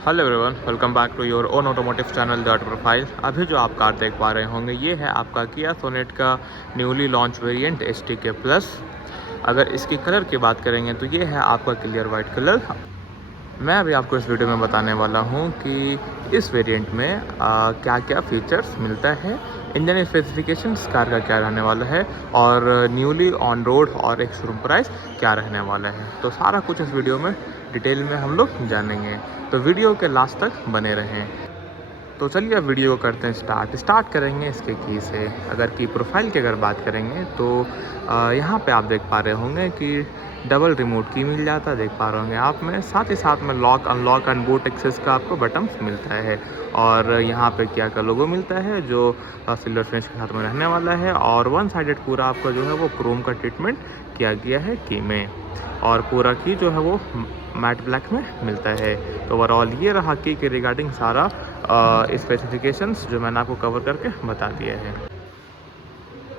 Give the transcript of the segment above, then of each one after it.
Hello everyone, welcome back to your own automotive channel the auto profile. अभी जो आप car देख पा रहे होंगे ये है आपका किया सोनेट का newly launch variant STK plus. अगर इसकी कलर की बात करेंगे तो ये है आपका क्लियर वाइट कलर। मैं अभी आपको इस वीडियो में बताने वाला हूँ कि इस वेरिएंट में क्या क्या फीचर्स मिलता है, इंजन स्पेसिफिकेशंस कार का क्या रहने वाला है और न्यूली ऑन रोड और एक शोरूम प्राइस क्या रहने वाला है। तो सारा कुछ इस वीडियो में डिटेल में हम लोग जानेंगे, तो वीडियो के लास्ट तक बने रहें। तो चलिए अब वीडियो को करते हैं स्टार्ट करेंगे इसके की से। अगर की प्रोफाइल की अगर बात करेंगे तो यहाँ पे आप देख पा रहे होंगे कि डबल रिमोट की मिल जाता है, देख पा रहे होंगे आप में। साथ ही साथ में lock unlock and boot access का आपको बटन्स मिलता है और यहाँ पे क्या का लोगो मिलता है जो सिल्वर फिनिश के साथ में रहने वाला है। और वन साइडेड पूरा आपका जो है वो क्रोम का ट्रीटमेंट किया गया है की में, और पूरा की जो है वो मैट ब्लैक में मिलता है। तो ओवरऑल ये रहा की के रिगार्डिंग सारा स्पेसिफिकेशंस जो मैंने आपको कवर करके बता दिया है।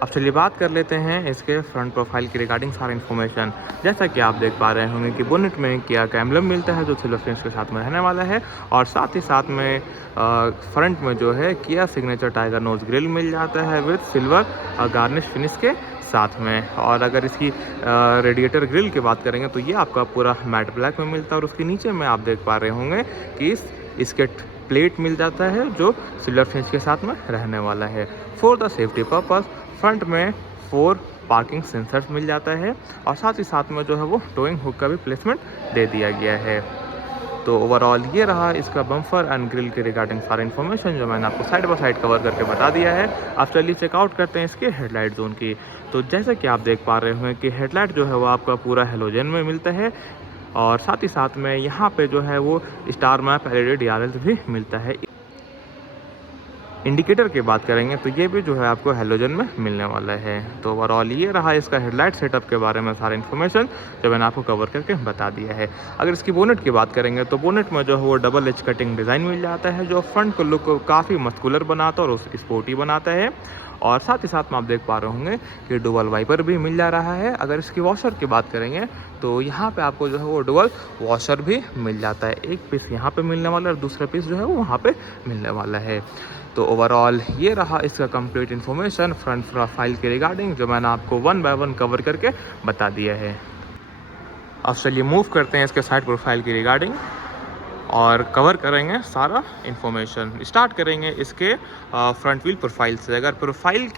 अब चलिए बात कर लेते हैं इसके फ्रंट प्रोफाइल की रिगार्डिंग सारा इन्फॉर्मेशन। जैसा कि आप देख पा रहे होंगे कि बोनेट में किया का एम्बलम मिलता है जो सिल्वर फिनिश के साथ में रहने वाला है, और साथ ही साथ में फ्रंट में जो है किया सिग्नेचर टाइगर नोज ग्रिल मिल जाता है विद सिल्वर गार्निश फिनिश के साथ में। और अगर इसकी रेडिएटर ग्रिल की बात करेंगे तो ये आपका पूरा मैट ब्लैक में मिलता है, और उसके नीचे में आप देख पा रहे होंगे कि इसके प्लेट मिल जाता है जो सिल्वर फिनिश के साथ में रहने वाला है। For the safety purpose front में 4 पार्किंग सेंसर्स मिल जाता है, और साथ ही साथ में जो है वो टोइंग हुक का भी प्लेसमेंट दे दिया गया है। तो ओवरऑल ये रहा इसका बम्पर एंड ग्रिल के रिगार्डिंग सारा इन्फॉर्मेशन जो मैंने आपको साइड बाय साइड कवर करके बता दिया है। अब चलिए चेकआउट करते हैं इसके हेडलाइट जोन की। तो जैसे कि आप देख पा रहे हैं कि हेडलाइट जो है वो आपका पूरा हेलोजन में मिलता है, और साथ ही साथ में यहाँ पे जो है वो स्टार मैप LED DRLs भी मिलता है। इंडिकेटर की बात करेंगे तो ये भी जो है आपको हेलोजन में मिलने वाला है। तो ओवरऑल ये रहा इसका हेडलाइट सेटअप के बारे में सारा इन्फॉर्मेशन जो मैंने आपको कवर करके बता दिया है। अगर इसकी बोनेट की बात करेंगे तो बोनेट में जो है वो डबल एज कटिंग डिज़ाइन मिल जाता है जो फ्रंट को लुक को काफ़ी मस्कुलर बनाता है और स्पोर्टी बनाता है। और साथ ही साथ में आप देख पा रहे होंगे कि डुअल वाइपर भी मिल जा रहा है। अगर इसकी वॉशर की बात करेंगे तो यहाँ पे आपको जो है वो डुअल वॉशर भी मिल जाता है। एक पीस यहाँ पे मिलने वाला है और दूसरा पीस जो है वो वहाँ पे मिलने वाला है। तो ओवरऑल ये रहा इसका कंप्लीट इन्फॉर्मेशन फ्रंट प्रोफाइल के रिगार्डिंग जो मैंने आपको 1 बाय 1 कवर करके बता दिया है। अब चलिए मूव करते हैं इसके साइड प्रोफाइल की रिगार्डिंग और कवर करेंगे सारा इन्फॉर्मेशन। स्टार्ट करेंगे इसके फ्रंट व्हील प्रोफाइल से। अगर प्रोफाइल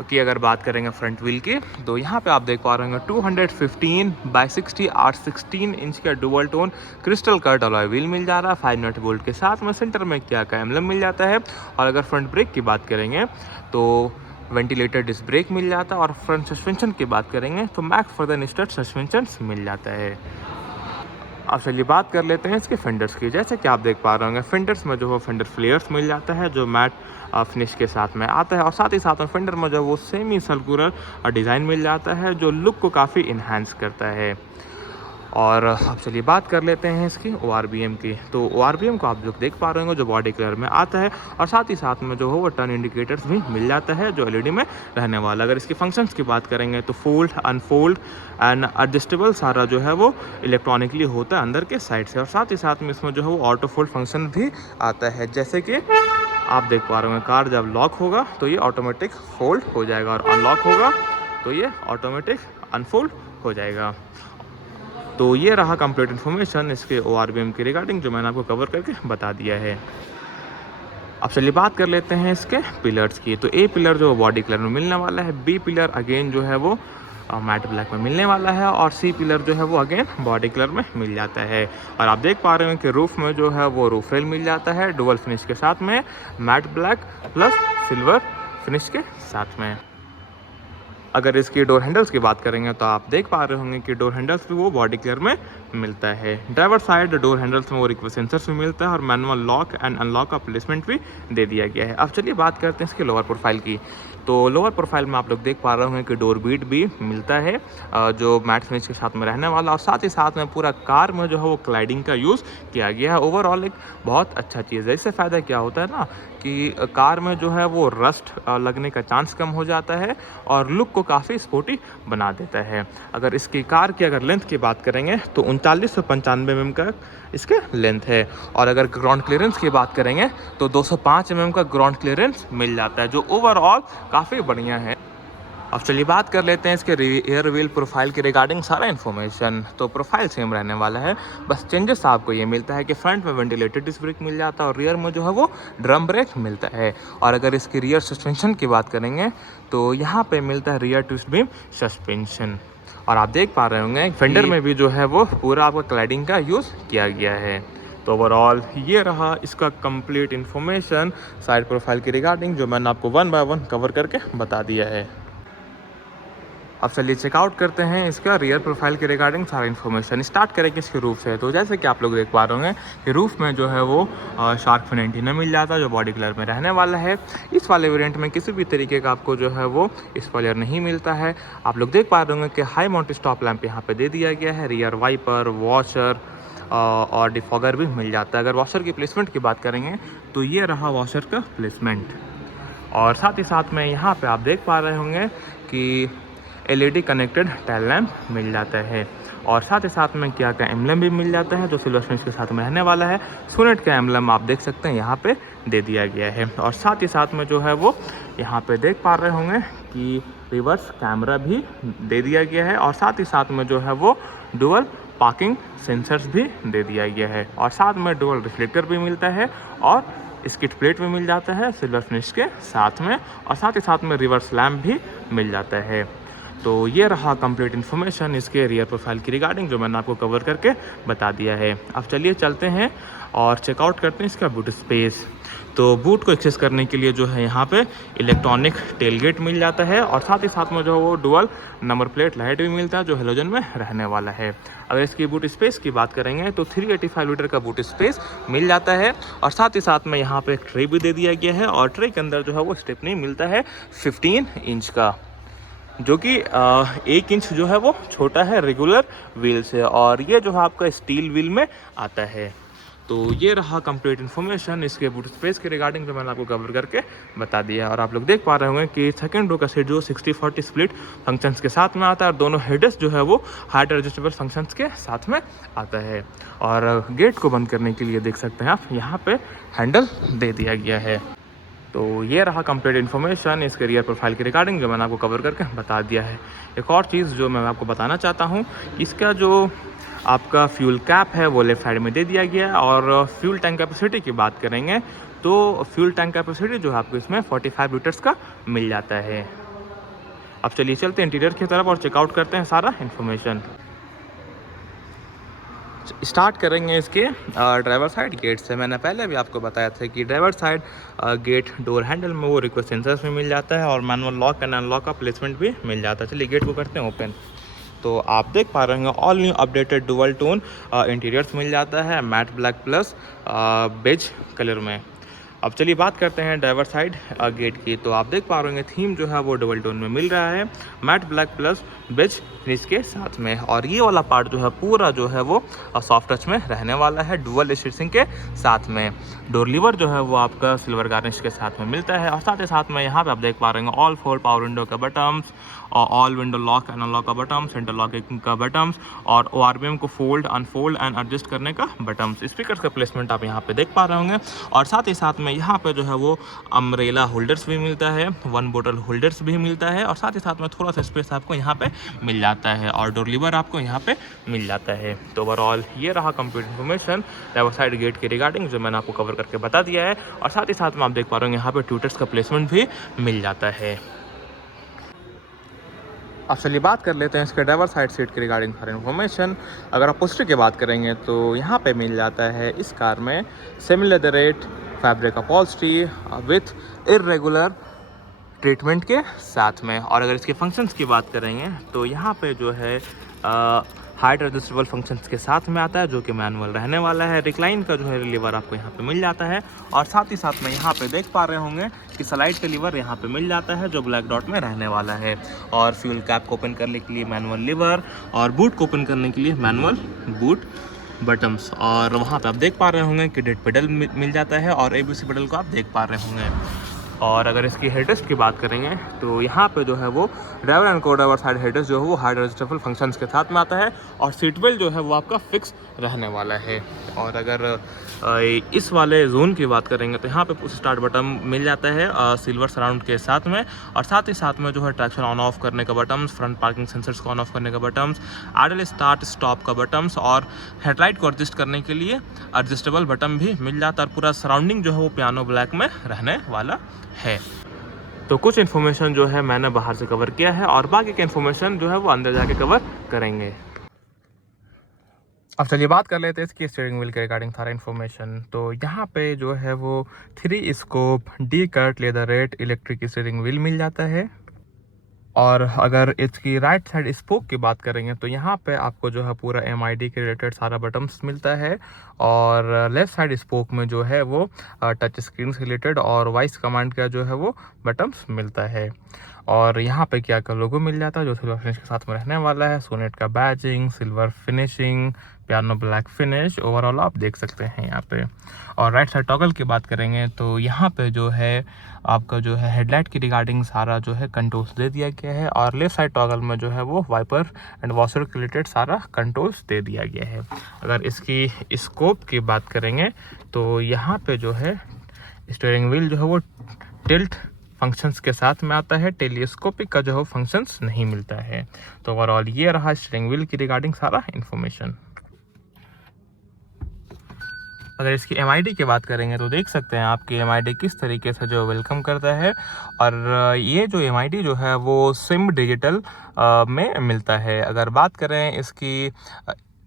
की अगर बात करेंगे फ्रंट व्हील की तो यहाँ पे आप देख पा रहे हैं 215/60 8/16 इंच का dual tone crystal cut alloy wheel मिल जा रहा है 5 नट बोल्ट के साथ में। सेंटर में क्या का एम्बलम मिल जाता है। और अगर फ्रंट ब्रेक की बात करेंगे तो वेंटिलेटर डिस्क ब्रेक मिल जाता है, और फ्रंट सस्पेंशन की बात करेंगे तो मैक फर्दर स्टड सस्पेंशन मिल जाता है। अब चलिए बात कर लेते हैं इसके फेंडर्स की। जैसे कि आप देख पा रहे होंगे फेंडर्स में जो है फेंडर फ्लेयर्स मिल जाता है जो मैट फिनिश के साथ में आता है, और साथ ही साथ में फेंडर में जो वो सेमी सर्कुलर डिज़ाइन मिल जाता है जो लुक को काफ़ी इन्हांस करता है। और अब चलिए बात कर लेते हैं इसकी ORBM की। तो ORBM को आप जो देख पा रहे होंगे जो बॉडी कलर में आता है, और साथ ही साथ में जो है वो टर्न इंडिकेटर्स भी मिल जाता है जो LED में रहने वाला। अगर इसकी फंक्शंस की बात करेंगे तो फोल्ड अनफोल्ड एंड एडजस्टेबल सारा जो है वो इलेक्ट्रॉनिकली होता है अंदर के साइड से, और साथ ही साथ में इसमें जो है वो ऑटो फोल्ड फंक्शन भी आता है। जैसे कि आप देख पा रहे होंगे कार जब लॉक होगा तो ये ऑटोमेटिक फोल्ड हो जाएगा, और अनलॉक होगा तो ये ऑटोमेटिक अनफोल्ड हो जाएगा। तो ये रहा कंप्लीट इन्फॉर्मेशन इसके ORBM के रिगार्डिंग जो मैंने आपको कवर करके बता दिया है। अब चलिए बात कर लेते हैं इसके पिलर्स की। तो A पिलर जो बॉडी कलर में मिलने वाला है, B पिलर अगेन जो है वो मैट ब्लैक में मिलने वाला है, और C पिलर जो है वो अगेन बॉडी कलर में मिल जाता है। और आप देख पा रहे हैं कि रूफ में जो है वो रूफ रेल मिल जाता है डुअल फिनिश के साथ में, mat black plus silver finish के साथ में। अगर इसकी डोर हैंडल्स की बात करेंगे तो आप देख पा रहे होंगे कि डोर हैंडल्स भी वो बॉडी कलर में मिलता है। ड्राइवर साइड डोर हैंडल्स में वो रिक्वेस्ट सेंसर्स भी मिलता है, और मैनुअल लॉक एंड अनलॉक का प्लेसमेंट भी दे दिया गया है। अब चलिए बात करते हैं इसके लोअर प्रोफाइल की। तो लोअर प्रोफाइल में आप लोग देख पा रहे होंगे कि डोर बीट भी मिलता है जो मैट फिनिश के साथ में रहने वाला, और साथ ही साथ में पूरा कार में जो है वो क्लाइडिंग का यूज़ किया गया है। ओवरऑल एक बहुत अच्छा चीज़ है। इससे फ़ायदा क्या होता है ना कि कार में जो है वो रस्ट लगने का चांस कम हो जाता है और लुक को काफ़ी स्पोर्टी बना देता है। अगर इसकी कार की अगर लेंथ की बात करेंगे तो 3995 mm का इसके लेंथ है, और अगर ग्राउंड क्लियरेंस की बात करेंगे तो 205 mm का ग्राउंड क्लियरेंस मिल जाता है, जो ओवरऑल काफ़ी बढ़िया है। अब चलिए बात कर लेते हैं इसके रियर व्हील प्रोफाइल के रिगार्डिंग सारा इन्फॉर्मेशन। तो प्रोफाइल सेम रहने वाला है, बस चेंजेस आपको ये मिलता है कि फ्रंट में वेंटिलेटेड डिस्क ब्रेक मिल जाता है और रियर में जो है वो ड्रम ब्रेक मिलता है। और अगर इसकी रियर सस्पेंशन की बात करेंगे तो यहाँ पे मिलता है रियर ट्विस्ट बीम सस्पेंशन, और आप देख पा रहे होंगे फेंडर में भी जो है वो पूरा आपका क्लाइडिंग का यूज़ किया गया है। तो ओवरऑल ये रहा इसका कंप्लीट इन्फॉर्मेशन साइड प्रोफाइल के रिगार्डिंग, जो मैंने आपको 1 बाय 1 कवर करके बता दिया है। अब चलिए चेकआउट करते हैं इसका रियर प्रोफाइल के रिगार्डिंग सारा इन्फॉर्मेशन। स्टार्ट करेंगे इसके रूफ से। तो जैसे कि आप लोग देख पा रहे होंगे कि रूफ में जो है वो शार्क फिन एंटीना मिल जाता है जो बॉडी कलर में रहने वाला है। इस वाले वेरिएंट में किसी भी तरीके का आपको जो है वो स्पॉइलर नहीं मिलता है। आप लोग देख पा रहे होंगे कि हाई माउंटेड स्टॉप लैंप यहाँ पे दे दिया गया है, रियर वाइपर, वॉशर और डिफॉगर भी मिल जाता है। अगर वॉशर की प्लेसमेंट की बात करेंगे तो ये रहा वॉशर का प्लेसमेंट, और साथ ही साथ में यहाँ पे आप देख पा रहे होंगे कि LED कनेक्टेड टेल लैम्प मिल जाता है, और साथ ही साथ में क्या का एम्बलम भी मिल जाता है जो सिल्वर फिनिश के साथ में रहने वाला है। सोनेट का एम्बलम आप देख सकते हैं यहाँ पे दे दिया गया है, और साथ ही साथ में जो है वो यहाँ पे देख पा रहे होंगे कि रिवर्स कैमरा भी दे दिया गया है, और साथ ही साथ में जो है वो डुअल पार्किंग सेंसर्स भी दे दिया गया है, और साथ में डुअल रिफ्लेक्टर भी मिलता है, और स्किड प्लेट भी मिल जाता है सिल्वर फिनिश के साथ में, और साथ ही साथ में रिवर्स लैम्प भी मिल जाता है। तो ये रहा कंप्लीट इन्फॉर्मेशन इसके रियर प्रोफाइल की रिगार्डिंग, जो मैंने आपको कवर करके बता दिया है। अब चलिए चलते हैं और चेकआउट करते हैं इसका बूट स्पेस। तो बूट को एक्सेस करने के लिए जो है यहाँ पे इलेक्ट्रॉनिक टेलगेट मिल जाता है, और साथ ही साथ में जो है वो डुअल नंबर प्लेट लाइट भी मिलता है जो हेलोजन में रहने वाला है। अगर इसकी बूट स्पेस की बात करेंगे तो 385 लीटर का बूट स्पेस मिल जाता है, और साथ ही साथ में यहाँ पे एक ट्रे भी दे दिया गया है, और ट्रे के अंदर जो है वो स्टेपनी मिलता है 15 इंच का, जो कि 1 इंच जो है वो छोटा है रेगुलर व्हील से, और ये जो है आपका स्टील व्हील में आता है। तो ये रहा कंप्लीट इन्फॉर्मेशन इसके बूट स्पेस के रिगार्डिंग जो मैंने आपको कवर करके बता दिया। और आप लोग देख पा रहे होंगे कि सेकंड रो का सीट जो 60-40 स्प्लिट फंक्शंस के साथ में आता है, और दोनों हेडरेस्ट जो है वो हाइट एडजस्टेबल फंक्शंस के साथ में आता है। और गेट को बंद करने के लिए देख सकते हैं आप यहाँ पे हैंडल दे दिया गया है। तो ये रहा कंप्लीट इन्फॉर्मेशन इसके रियर प्रोफाइल के रिगार्डिंग जो मैंने आपको कवर करके बता दिया है। एक और चीज़ जो मैं आपको बताना चाहता हूँ, इसका जो आपका फ्यूल कैप है वो लेफ्ट साइड में दे दिया गया है, और फ्यूल टैंक कैपेसिटी की बात करेंगे तो फ्यूल टैंक कैपेसिटी जो है आपको इसमें 45 लीटर्स का मिल जाता है। अब चलिए चलते हैं इंटीरियर की तरफ और चेकआउट करते हैं सारा इन्फॉर्मेशन। स्टार्ट करेंगे इसके ड्राइवर साइड गेट से। मैंने पहले भी आपको बताया था कि driver side gate door handle में वो रिक्वेस्ट सेंसर्स भी मिल जाता है, और मैनुअल लॉक एंड अनलॉक का प्लेसमेंट भी मिल जाता है। चलिए गेट को करते हैं ओपन। तो आप देख पा रहे होंगे all new updated dual tone interiors मिल जाता है matte black plus beige colour में। अब चलिए बात करते हैं ड्राइवर साइड गेट की। तो आप देख पा रहे होंगे थीम जो है वो डबल टोन में मिल रहा है matte black plus beige finish के साथ में, और ये वाला पार्ट जो है पूरा जो है वो सॉफ्ट टच में रहने वाला है डुअल स्टिचिंग के साथ में। डोर लीवर जो है वो आपका सिल्वर गार्निश के साथ में मिलता है, और साथ ही साथ में यहाँ पे आप देख पा रहे हैं ऑल 4 पावर विंडो का बटन्स, और all window lock and unlock का बटन, सेंटर लॉकिंग का बटन्स, और ORVM को फोल्ड अनफोल्ड एंड एडजस्ट करने का बटन्स। स्पीकर का प्लेसमेंट आप यहाँ पे देख पा रहे होंगे, और साथ ही साथ में यहाँ पे जो है वो अम्ब्रेला होल्डर्स भी मिलता है, 1 बोतल होल्डर्स भी मिलता है, और साथ ही साथ में थोड़ा सा स्पेस आपको यहाँ पे मिल जाता है, और डोर लीवर आपको यहाँ पे मिल जाता है। तो ओवरऑल ये रहा complete information driver side gate के रिगार्डिंग जो मैंने आपको कवर करके बता दिया है, और साथ ही साथ में आप देख पा रहे होंगे यहाँ पे ट्यूटर्स का प्लेसमेंट भी मिल जाता है। अब चलिए बात कर लेते हैं इसके ड्राइवर साइड सीट के रिगार्डिंग सारी इन्फॉर्मेशन। अगर आप पोस्टर की बात करेंगे तो यहाँ पे मिल जाता है इस कार में semi leatherette fabric upholstery with irregular treatment के साथ में। और अगर इसके फंक्शंस की बात करेंगे तो यहाँ पे जो है हाइट एडजस्टेबल फंक्शंस के साथ में आता है, जो कि मैनुअल रहने वाला है। रिक्लाइन का जो है लीवर आपको यहाँ पे मिल जाता है, और साथ ही साथ में यहाँ पे देख पा रहे होंगे कि स्लाइड का लीवर यहाँ पे मिल जाता है, जो ब्लैक डॉट में रहने वाला है। और फ्यूल कैप को ओपन करने के लिए मैनुअल लीवर, और बूट को ओपन करने के लिए मैनुअल बूट बटन्स। और वहाँ पे आप देख पा रहे होंगे कि डेड पेडल मिल जाता है, और ABC पेडल को आप देख पा रहे होंगे। और अगर इसकी हेडरेस्ट की बात करेंगे तो यहाँ पे जो है वो ड्राइवर एंड को ड्राइवर साइड हेडरेस्ट जो है वो हाइट एडजस्टेबल फंक्शंस के साथ में आता है, और सीट बेल्ट जो है वो आपका फिक्स रहने वाला है। और अगर इस वाले जोन की बात करेंगे तो यहाँ पे पुश स्टार्ट बटन मिल जाता है सिल्वर सराउंड के साथ में, और साथ ही साथ में जो है ट्रैक्शन ऑन ऑफ करने का बटन, फ्रंट पार्किंग सेंसर्स को ऑन ऑफ करने का बटन, आइडल स्टार्ट स्टॉप का बटन, और हेडलाइट को एडजस्ट करने के लिए एडजस्टेबल बटन भी मिल जाता है। और पूरा सराउंडिंग जो है वो पियानो ब्लैक में रहने वाला है। तो कुछ इन्फॉर्मेशन जो है मैंने बाहर से कवर किया है, और बाकी की इन्फॉर्मेशन जो है वो अंदर जाके कवर करेंगे। अब चलिए बात कर लेते हैं इसकी स्टीयरिंग व्हील के रिगार्डिंग सारा इन्फॉर्मेशन। तो यहाँ पे जो है वो 3 स्कोप D cut leatherette electric steering wheel मिल जाता है। और अगर इसकी राइट साइड स्पोक की बात करेंगे तो यहाँ पे आपको जो है पूरा MID के रिलेटेड सारा बटन्स मिलता है, और लेफ्ट साइड स्पोक में जो है वो टच स्क्रीन से रिलेटेड और वॉइस कमांड का जो है वो बटन्स मिलता है। और यहाँ पे क्या का लोगो मिल जाता है, जो सिल्वर फिनिश के साथ में रहने वाला है। सोनेट का badging, silver finishing, piano black finish, overall आप देख सकते हैं यहाँ पे। और राइट साइड टॉगल की बात करेंगे तो यहाँ पे जो है आपका जो है हेडलाइट की रिगार्डिंग सारा जो है कंट्रोल्स दे दिया गया है, और लेफ्ट साइड टॉगल में जो है वो वाइपर एंड वॉशर के रिलेटेड सारा कंट्रोल्स दे दिया गया है। अगर इसकी स्कोप की बात करेंगे तो यहाँ पे जो है स्टीयरिंग व्हील जो है वो टिल्ट फंक्शंस के साथ में आता है, टेलीस्कोपिक का जो है फंक्शंस नहीं मिलता है। तो ओवरऑल ये रहा स्टीयरिंग व्हील की रिगार्डिंग सारा इन्फॉर्मेशन। अगर इसकी MID की बात करेंगे तो देख सकते हैं आपकी MID किस तरीके से जो वेलकम करता है। और ये जो MID जो है वो सिम डिजिटल में मिलता है। अगर बात करें इसकी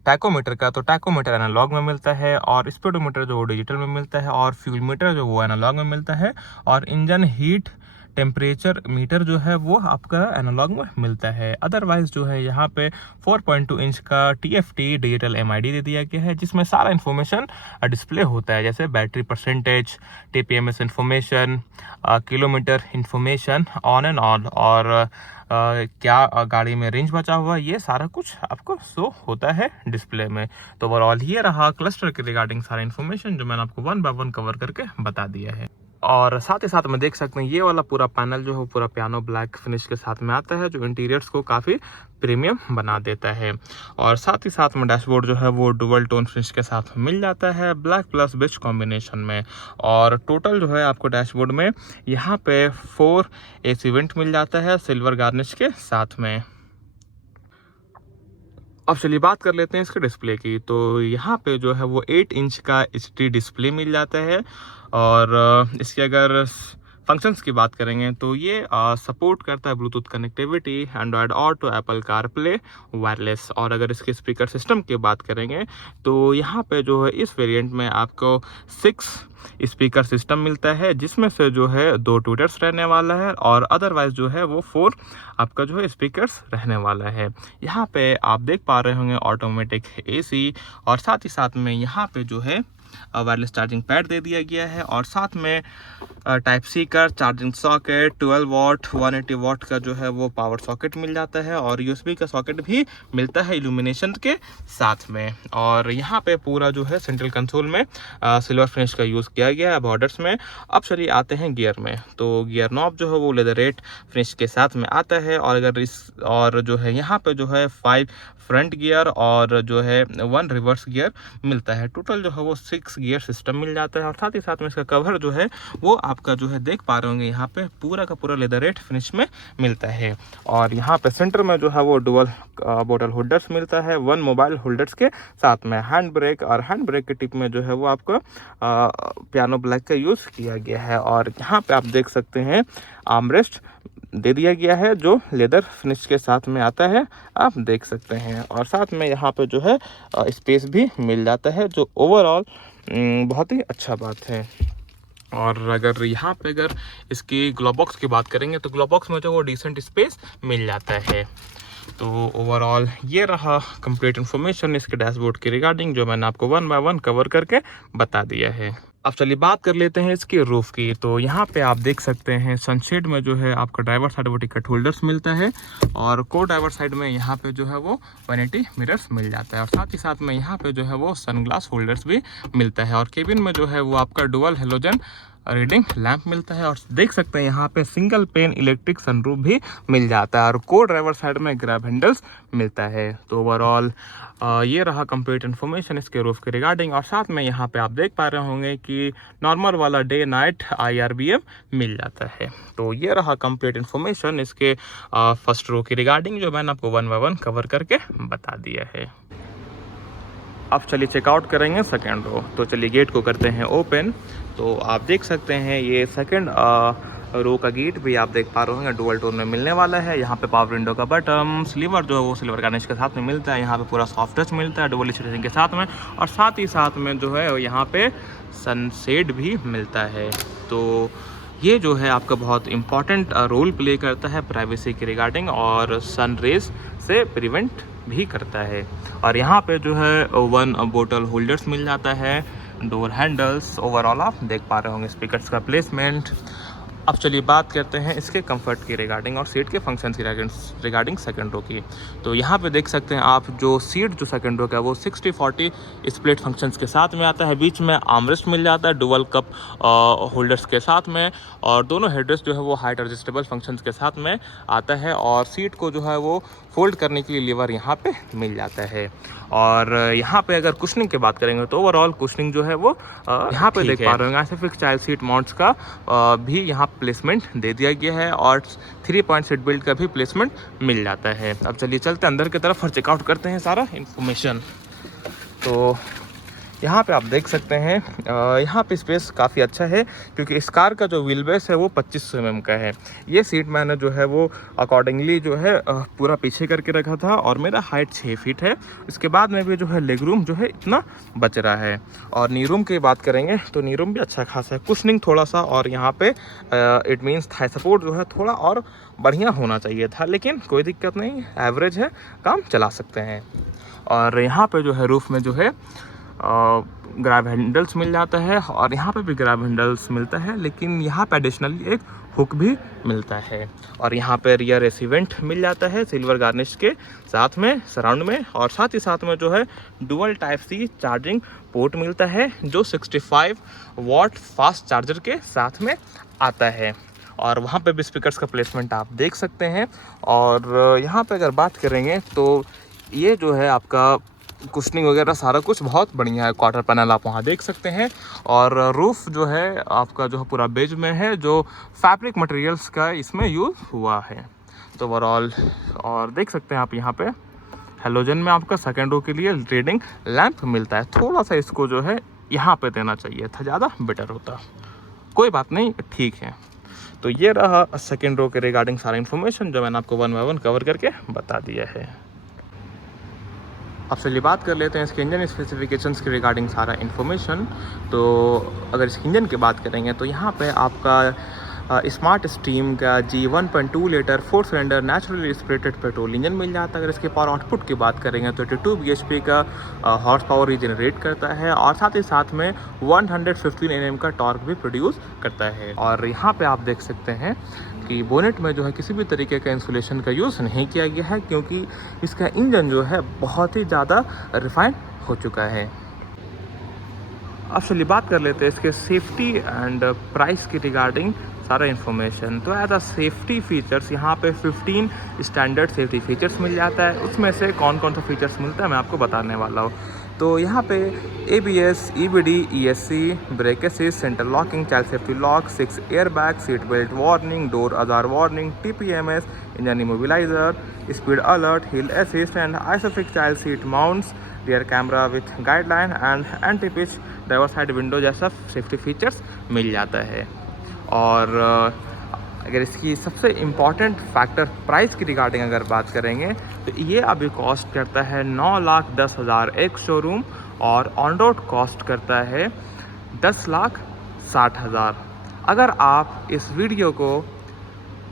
टैकोमीटर का तो टैकोमीटर एनालॉग में मिलता है, और स्पीडोमीटर जो वो डिजिटल में मिलता है, और फ्यूल मीटर जो वो एनालॉग में मिलता है, और इंजन हीट टेम्परेचर मीटर जो है वो आपका एनालॉग में मिलता है। अदरवाइज जो है यहाँ पे 4.2 इंच का TFT डिजिटल MID दे दिया गया है, जिसमें सारा इन्फॉर्मेशन डिस्प्ले होता है, जैसे battery percentage, TPMS information, kilometre information, on and on, और क्या गाड़ी में रेंज बचा हुआ, ये सारा कुछ आपको शो होता है डिस्प्ले में। तो ओवरऑल ये रहा क्लस्टर के रिगार्डिंग सारा इन्फॉर्मेशन, जो मैंने आपको 1 बाय 1 कवर करके बता दिया है। और साथ ही साथ में देख सकते हैं ये वाला पूरा पैनल जो है पूरा पियानो ब्लैक फिनिश के साथ में आता है, जो इंटीरियर्स को काफ़ी प्रीमियम बना देता है। और साथ ही साथ में डैशबोर्ड जो है वो डुअल टोन फिनिश के साथ में मिल जाता है, ब्लैक प्लस बेज कॉम्बिनेशन में। और टोटल जो है आपको डैशबोर्ड में यहाँ पे 4 AC वेंट मिल जाता है सिल्वर गार्निश के साथ में। अब चलिए बात कर लेते हैं इसके डिस्प्ले की। तो यहाँ पे जो है वो 8 इंच का HD डिस्प्ले मिल जाता है। और इसके अगर फंक्शंस की बात करेंगे तो ये सपोर्ट करता है Bluetooth connectivity, Android auto, Apple CarPlay, wireless. और अगर इसके स्पीकर सिस्टम की बात करेंगे तो यहाँ पे जो है इस वेरिएंट में आपको 6 स्पीकर सिस्टम मिलता है, जिसमें से जो है 2 ट्विटर्स रहने वाला है, और अदरवाइज जो है वो 4 आपका जो है स्पीकर्स रहने वाला है। यहाँ पे आप देख पा रहे होंगे ऑटोमेटिक AC, और साथ ही साथ में यहाँ पे जो है वायरलेस चार्जिंग पैड दे दिया गया है, और साथ में टाइप सी का चार्जिंग सॉकेट, 12 वॉट 180 वॉट का जो है वो पावर सॉकेट मिल जाता है, और USB का सॉकेट भी मिलता है इल्यूमिनेशन के साथ में। और यहाँ पे पूरा जो है सेंट्रल कंसोल में सिल्वर फिनिश का यूज़ किया गया है बॉर्डर्स में। अब चलिए आते हैं गियर में। तो गियर नॉब जो है वो लेदरेट फिनिश के साथ में आता है, और अगर और जो है यहाँ पे जो है 5 फ्रंट गियर और जो है 1 रिवर्स गियर मिलता है। टोटल जो है वो 6 गियर सिस्टम मिल जाता है। और साथ ही साथ में इसका कवर जो है वो आपका जो है देख पा रहे होंगे यहाँ पे पूरा का पूरा लेदरेट फिनिश में मिलता है। और यहाँ पे सेंटर में जो है वो डुअल बोतल होल्डर्स मिलता है 1 मोबाइल होल्डर्स के साथ में। हैंड ब्रेक, और हैंड ब्रेक के टिप में जो है वो आपका पियानो ब्लैक का यूज़ किया गया है। और यहाँ पे आप देख सकते हैं आर्मरेस्ट दे दिया गया है, जो लेदर फिनिश के साथ में आता है, आप देख सकते हैं। और साथ में यहाँ पे जो है स्पेस भी मिल जाता है, जो ओवरऑल बहुत ही अच्छा बात है। और अगर यहाँ पे अगर इसकी ग्लोव बॉक्स की बात करेंगे तो ग्लोव बॉक्स में जो वो डिसेंट स्पेस मिल जाता है। तो ओवरऑल ये रहा कंप्लीट इन्फॉर्मेशन इसके डैशबोर्ड के रिगार्डिंग, जो मैंने आपको 1 बाय 1 कवर करके बता दिया है। अब चलिए बात कर लेते हैं इसके रूफ़ की। तो यहाँ पे आप देख सकते हैं सनशेड में जो है आपका ड्राइवर साइड वो टिकट होल्डर्स मिलता है, और को ड्राइवर साइड में यहाँ पे जो है वो वैनिटी मिरर्स मिल जाता है, और साथ ही साथ में यहाँ पे जो है वो सनग्लास होल्डर्स भी मिलता है। और केबिन में जो है वो आपका डुअल हेलोजन रीडिंग लैंप मिलता है, और देख सकते हैं यहाँ पे सिंगल पेन इलेक्ट्रिक सनरूफ भी मिल जाता है, और को ड्राइवर साइड में ग्रैब हैंडल्स मिलता है। तो ओवरऑल ये रहा कंप्लीट इन्फॉर्मेशन इसके रूफ के रिगार्डिंग, और साथ में यहाँ पे आप देख पा रहे होंगे कि नॉर्मल वाला डे नाइट IRBM मिल जाता है। तो ये रहा कंप्लीट इन्फॉर्मेशन इसके फर्स्ट रो की रिगार्डिंग, जो मैंने आपको 1 बाय 1 कवर करके बता दिया है। अब चलिए चेकआउट करेंगे सेकेंड रो। तो चलिए गेट को करते हैं ओपन। तो आप देख सकते हैं ये सेकेंड रो का गेट भी आप देख पा रहे होंगे डुअल टोन में मिलने वाला है। यहाँ पे पावर विंडो का बटन, स्लीवर जो है वो सिल्वर गार्निश के साथ में मिलता है। यहाँ पे पूरा सॉफ्ट टच मिलता है डुअल स्टेरिंग के साथ में, और साथ ही साथ में जो है यहाँ पे सनशेड भी मिलता है। तो ये जो है आपका बहुत इंपॉर्टेंट रोल प्ले करता है प्राइवेसी के रिगार्डिंग, और सन रेज से प्रिवेंट भी करता है। और यहाँ पे जो है 1 बोतल होल्डर्स मिल जाता है, डोर हैंडल्स। ओवरऑल आप देख पा रहे होंगे स्पीकर्स का प्लेसमेंट। अब चलिए बात करते हैं इसके कंफर्ट की रिगार्डिंग और सीट के फंक्शन की रिगार्डिंग सेकंड रो की। तो यहाँ पे देख सकते हैं आप जो सीट जो सेकंड रो का है वो 60-40 स्प्लिट फंक्शंस के साथ में आता है। बीच में आर्मरेस्ट मिल जाता है डुअल कप होल्डर्स के साथ में, और दोनों हेडरेस्ट जो है वो हाइट एडजस्टेबल फंक्शंस के साथ में आता है, और सीट को जो है वो फोल्ड करने के लिए लीवर यहाँ पे मिल जाता है। और यहाँ पे अगर कुशनिंग की बात करेंगे तो ओवरऑल कुशनिंग जो है वो यहाँ पे देख पा रहे होंगे ऐसे फिक्स चाइल्ड सीट माउंट्स का भी यहाँ प्लेसमेंट दे दिया गया है, और 3 पॉइंट सीट बेल्ट का भी प्लेसमेंट मिल जाता है। अब चलिए चलते हैं अंदर की तरफ और चेकआउट करते हैं सारा इन्फॉर्मेशन। तो यहाँ पे आप देख सकते हैं यहाँ पे स्पेस काफ़ी अच्छा है, क्योंकि इस कार का जो व्हील बेस है वो 2500 mm का है। ये सीट मैंने जो है वो अकॉर्डिंगली जो है पूरा पीछे करके रखा था, और मेरा हाइट 6 फीट है। इसके बाद में भी जो है लेग रूम जो है इतना बच रहा है। और नी रूम की बात करेंगे तो नी रूम भी अच्छा खासा है, कुशनिंग थोड़ा सा, और यहाँ पे इट मीन्स थाई सपोर्ट जो है थोड़ा और बढ़िया होना चाहिए था, लेकिन कोई दिक्कत नहीं, एवरेज है, काम चला सकते हैं। और यहाँ पे जो है रूफ में जो है ग्रैब हैंडल्स मिल जाता है, और यहाँ पे भी ग्रैब हैंडल्स मिलता है, लेकिन यहाँ पे एडिशनली एक हुक भी मिलता है। और यहाँ पे रियर एसी वेंट मिल जाता है सिल्वर गार्निश के साथ में सराउंड में, और साथ ही साथ में जो है dual type C charging port मिलता है, जो 65 वाट फास्ट चार्जर के साथ में आता है। और वहाँ पे भी स्पीकर्स का प्लेसमेंट आप देख सकते हैं। और यहाँ पे अगर बात करेंगे तो ये जो है आपका कुशनिंग वगैरह सारा कुछ बहुत बढ़िया है। क्वार्टर पैनल आप वहाँ देख सकते हैं, और रूफ जो है आपका जो है पूरा बेज में है, जो फैब्रिक मटेरियल्स का इसमें यूज़ हुआ है। तो ओवरऑल और देख सकते हैं आप यहाँ पे हेलोजन में आपका सेकेंड रो के लिए रीडिंग लैंप मिलता है। थोड़ा सा इसको जो है यहाँ पे देना चाहिए था, ज़्यादा बेटर होता, कोई बात नहीं, ठीक है। तो ये रहा सेकेंड रो के रिगार्डिंग सारा इन्फॉर्मेशन, जो मैंने आपको 1 बाय 1 कवर करके बता दिया है। अब चलिए बात कर लेते हैं इसके इंजन स्पेसिफिकेशंस के रिगार्डिंग सारा इन्फॉर्मेशन। तो अगर इसके इंजन की बात करेंगे तो यहाँ पे आपका स्मार्ट स्ट्रीम का G 1.2 litre 4 cylinder naturally aspirated petrol engine मिल जाता है। अगर इसके पावर आउटपुट की बात करेंगे तो 82 bhp का हॉर्स पावर रिजनरेट करता है, और साथ ही साथ में 115 Nm का टॉर्क भी प्रोड्यूस करता है। और यहाँ पे आप देख सकते हैं कि बोनेट में जो है किसी भी तरीके का इंसुलेशन का यूज़ नहीं किया गया है, क्योंकि इसका इंजन जो है बहुत ही ज़्यादा रिफाइंड हो चुका है। अब चलिए बात कर लेते हैं इसके सेफ्टी एंड प्राइस की रिगार्डिंग सारा इन्फॉर्मेशन। तो एज अ सेफ्टी फीचर्स यहाँ पे 15 स्टैंडर्ड सेफ्टी फीचर्स मिल जाता है। उसमें से कौन कौन सा फीचर्स मिलता है मैं आपको बताने वाला हूँ। तो यहाँ पे ABS, EBD, ESC, brake assist, centre locking, child safety lock, 6 air bag, seat belt warning, door ajar warning, TPMS, engine immobiliser, speed alert, hill assist and isofix child seat mounts, rear camera with guideline and anti pinch driver side window जैसा safety features मिल जाता है। और अगर इसकी सबसे important factor price की regarding अगर बात करेंगे तो ये अभी कॉस्ट करता है 9,10,000 एक शोरूम, और ऑन रोड कॉस्ट करता है 10,60,000। अगर आप इस वीडियो को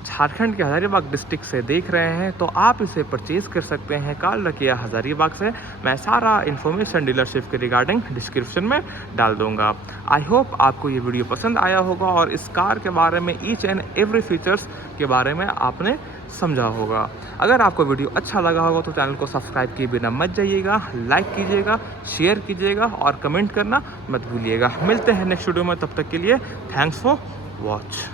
झारखंड के हज़ारीबाग डिस्ट्रिक्ट से देख रहे हैं तो आप इसे परचेज़ कर सकते हैं काल रकिया हज़ारीबाग से। मैं सारा इन्फॉर्मेशन डीलरशिप के रिगार्डिंग डिस्क्रिप्शन में डाल दूंगा। आई होप आपको ये वीडियो पसंद आया होगा और इस कार के बारे में ईच एंड एवरी फीचर्स के बारे में आपने समझा होगा। अगर आपको वीडियो अच्छा लगा होगा तो चैनल को सब्सक्राइब किए बिना मत जाइएगा, लाइक कीजिएगा, शेयर कीजिएगा और कमेंट करना मत भूलिएगा। मिलते हैं नेक्स्ट वीडियो में, तब तक के लिए थैंक्स फॉर वॉच।